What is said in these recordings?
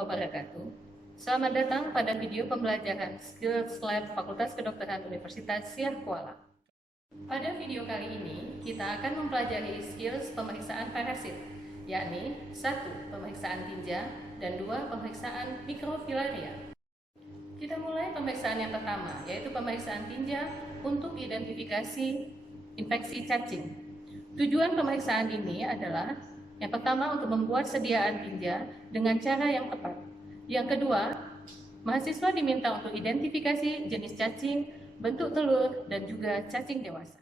wabarakatuh. Selamat datang pada video pembelajaran Skills Lab Fakultas Kedokteran Universitas Syiah Kuala. Pada video kali ini, kita akan mempelajari skills pemeriksaan parasit, yakni 1. Pemeriksaan tinja, dan 2. Pemeriksaan mikrofilaria. Kita mulai pemeriksaan yang pertama, yaitu pemeriksaan tinja untuk identifikasi infeksi cacing. Tujuan pemeriksaan ini adalah yang pertama, untuk membuat sediaan tinja dengan cara yang tepat. Yang kedua, mahasiswa diminta untuk identifikasi jenis cacing, bentuk telur, dan juga cacing dewasa.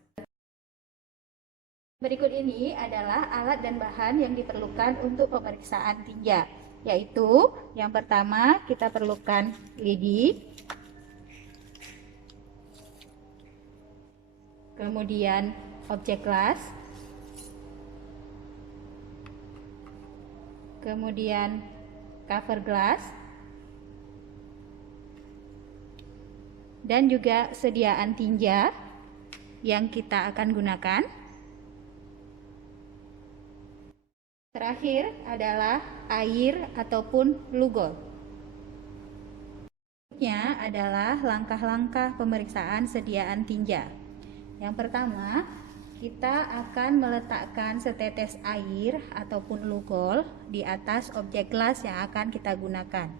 Berikut ini adalah alat dan bahan yang diperlukan untuk pemeriksaan tinja, yaitu yang pertama kita perlukan lidi, kemudian objek las, kemudian cover glass, dan juga sediaan tinja yang kita akan gunakan. Terakhir adalah air ataupun lugol. Berikutnya adalah langkah-langkah pemeriksaan sediaan tinja. Yang pertama, kita akan meletakkan setetes air ataupun lugol di atas objek las yang akan kita gunakan.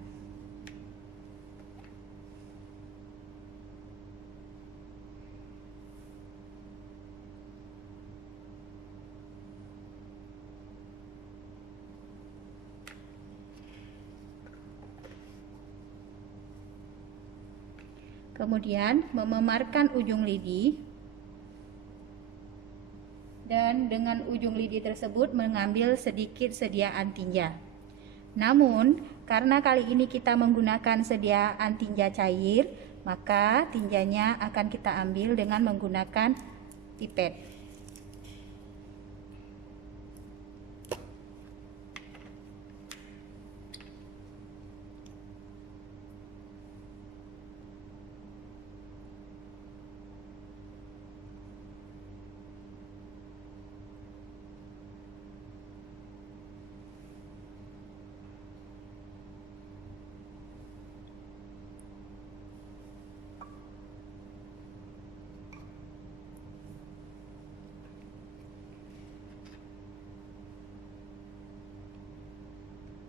Kemudian mememarkan ujung lidi, dan dengan ujung lidi tersebut mengambil sedikit sediaan tinja. Namun, karena kali ini kita menggunakan sediaan tinja cair, maka tinjanya akan kita ambil dengan menggunakan pipet.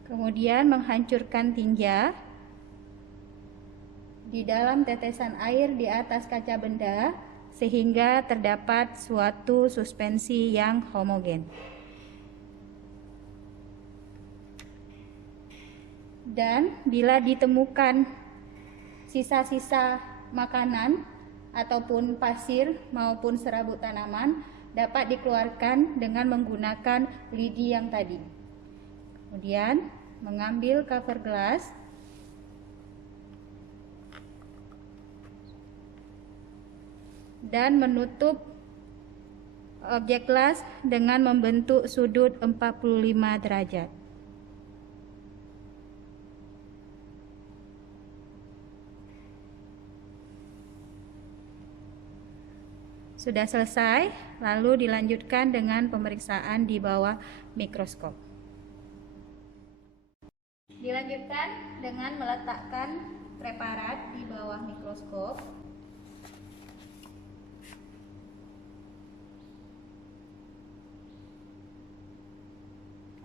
Kemudian menghancurkan tinja di dalam tetesan air di atas kaca benda sehingga terdapat suatu suspensi yang homogen. Dan bila ditemukan sisa-sisa makanan ataupun pasir maupun serabut tanaman, dapat dikeluarkan dengan menggunakan lidi yang tadi. Kemudian mengambil cover glass dan menutup objek las dengan membentuk sudut 45 derajat. Sudah selesai, lalu dilanjutkan dengan pemeriksaan di bawah mikroskop. Dilanjutkan dengan meletakkan preparat di bawah mikroskop.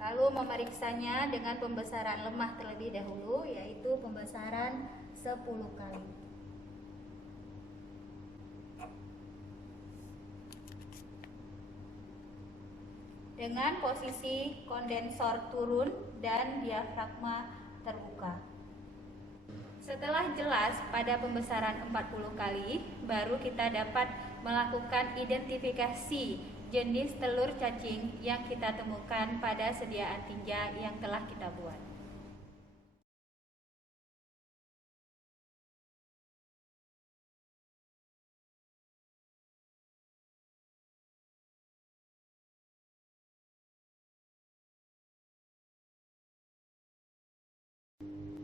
Lalu memeriksanya dengan pembesaran lemah terlebih dahulu, yaitu pembesaran 10 kali. Dengan posisi kondensor turun dan diafragma terbuka. Setelah jelas pada pembesaran 40 kali, baru kita dapat melakukan identifikasi jenis telur cacing yang kita temukan pada sediaan tinja yang telah kita buat.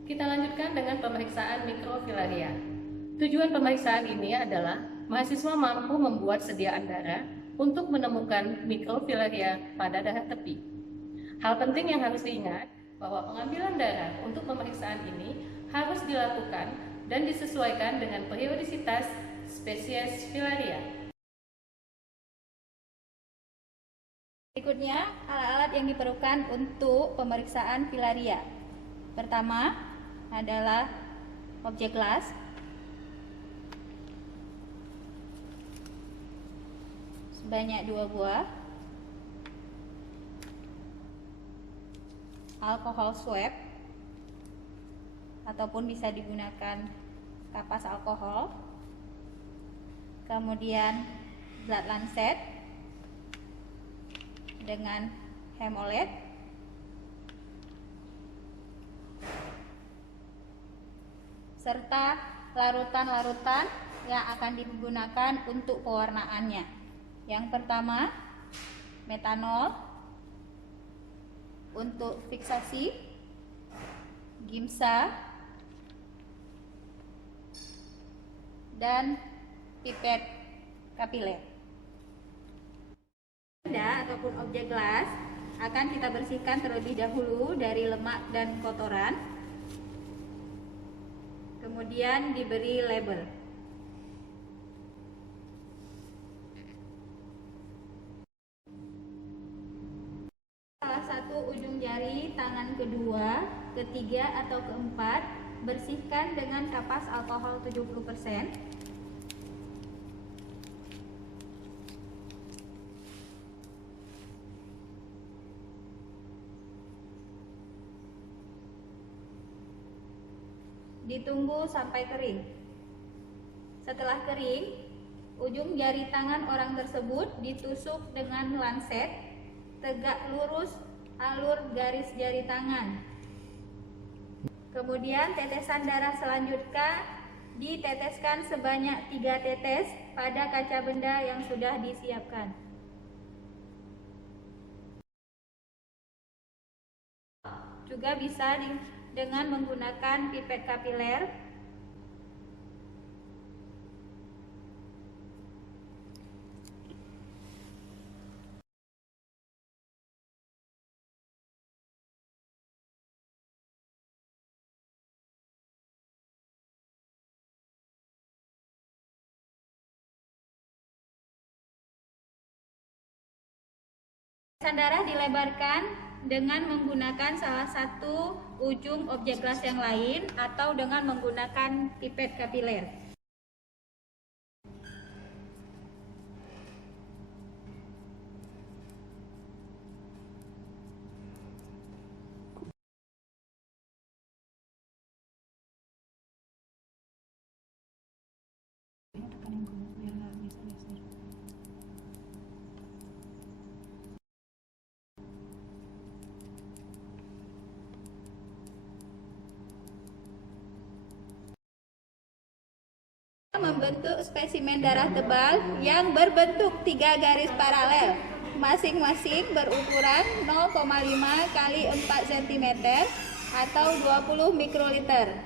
Kita lanjutkan dengan pemeriksaan mikrofilaria. Tujuan pemeriksaan ini adalah mahasiswa mampu membuat sediaan darah untuk menemukan mikrofilaria pada darah tepi. Hal penting yang harus diingat, bahwa pengambilan darah untuk pemeriksaan ini harus dilakukan dan disesuaikan dengan periodisitas spesies filaria. Berikutnya, alat-alat yang diperlukan untuk pemeriksaan filaria. Pertama adalah objek gelas, sebanyak 2 buah, alkohol swab ataupun bisa digunakan kapas alkohol, kemudian blood lancet dengan hemolet, serta larutan-larutan yang akan digunakan untuk pewarnaannya. Yang pertama, metanol untuk fiksasi, gimsa, dan pipet kapiler. Benda ataupun objek gelas akan kita bersihkan terlebih dahulu dari lemak dan kotoran, kemudian diberi label. Salah satu ujung jari tangan kedua, ketiga atau keempat bersihkan dengan kapas alkohol 70%. Ditunggu sampai kering. Setelah kering, ujung jari tangan orang tersebut ditusuk dengan lancet, tegak lurus alur garis jari tangan. Kemudian tetesan darah selanjutnya diteteskan sebanyak 3 tetes pada kaca benda yang sudah disiapkan. Juga bisa dengan menggunakan pipet kapiler. Tetesan darah dilebarkan dengan menggunakan salah satu ujung objek gelas yang lain atau dengan menggunakan pipet kapiler. Membentuk spesimen darah tebal yang berbentuk 3 garis paralel, masing-masing berukuran 0,5 kali 4 cm atau 20 mikroliter.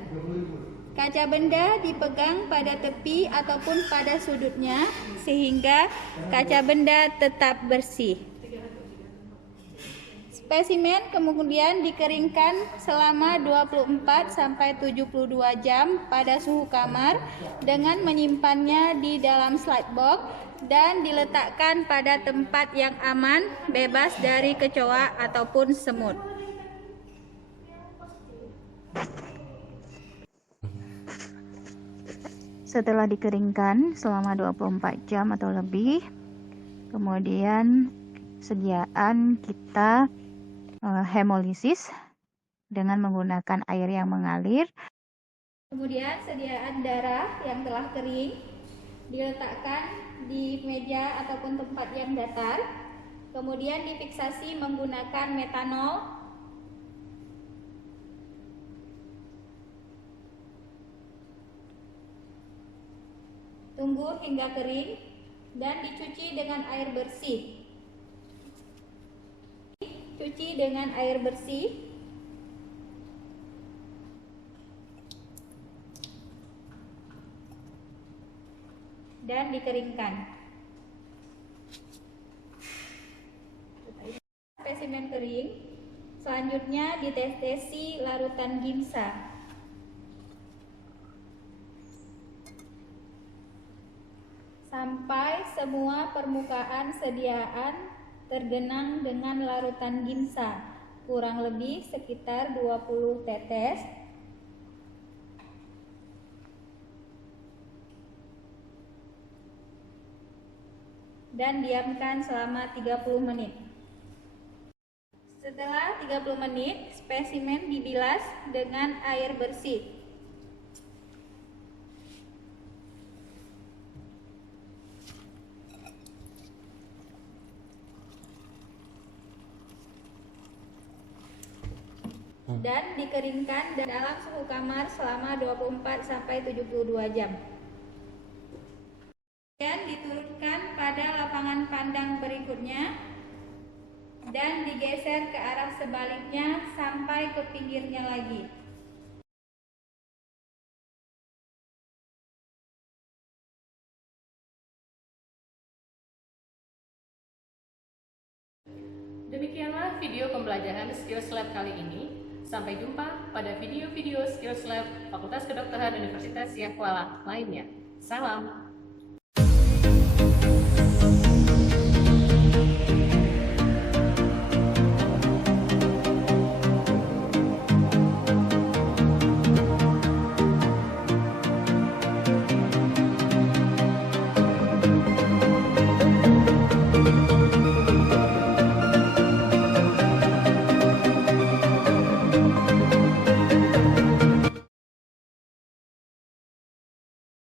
Kaca benda dipegang pada tepi ataupun pada sudutnya sehingga kaca benda tetap bersih. Spesimen kemudian dikeringkan selama 24-72 jam pada suhu kamar dengan menyimpannya di dalam slide box dan diletakkan pada tempat yang aman, bebas dari kecoa ataupun semut. Setelah dikeringkan selama 24 jam atau lebih, kemudian sediaan kita hemolisis dengan menggunakan air yang mengalir. Kemudian sediaan darah yang telah kering diletakkan di meja ataupun tempat yang datar. Kemudian difiksasi menggunakan metanol. Tunggu hingga kering dan dicuci dengan air bersih. Cuci dengan air bersih. Dan dikeringkan. Spesimen kering, Selanjutnya ditetesi larutan gimsa. Sampai semua permukaan sediaan tergenang dengan larutan gimsa, kurang lebih sekitar 20 tetes. Dan diamkan selama 30 menit. Setelah 30 menit, spesimen dibilas dengan air bersih. Dan dikeringkan dalam suhu kamar selama 24 sampai 72 jam. Dan diturunkan pada lapangan pandang berikutnya dan digeser ke arah sebaliknya sampai ke pinggirnya lagi. Demikianlah video pembelajaran Skills Lab kali ini. Sampai jumpa pada video-video Skills Lab Fakultas Kedokteran Universitas Yahya Kuala lainnya. Salam!